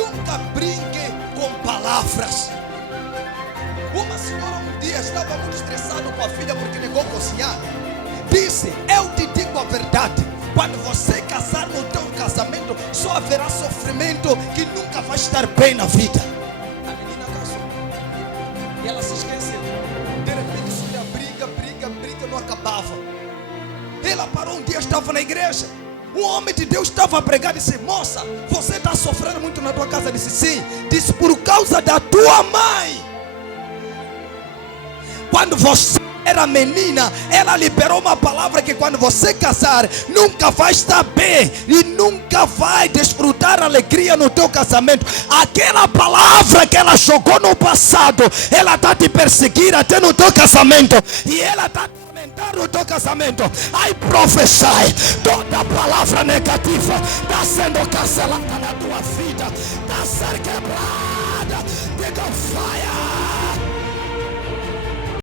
nunca brinque com palavras. Uma senhora um dia estava muito estressada com a filha porque negou cozinhar. Disse: eu te digo a verdade, quando você casar no teu casamento, só haverá sofrimento, que nunca vai estar bem na vida. A menina casou e ela se esqueceu. De repente a filha briga, não acabava. Ela parou um dia, estava na igreja. Um homem de Deus estava a pregar e disse: moça, você está sofrendo muito na tua casa? Disse: sim. Disse: por causa da tua mãe. Quando você era menina, ela liberou uma palavra que quando você casar, nunca vai estar bem e nunca vai desfrutar alegria no teu casamento. Aquela palavra que ela jogou no passado, ela está te perseguir até no teu casamento, e ela está no teu casamento. I prophesy, toda palavra negativa está sendo cancelada na tua vida, está sendo quebrada. Diga fire.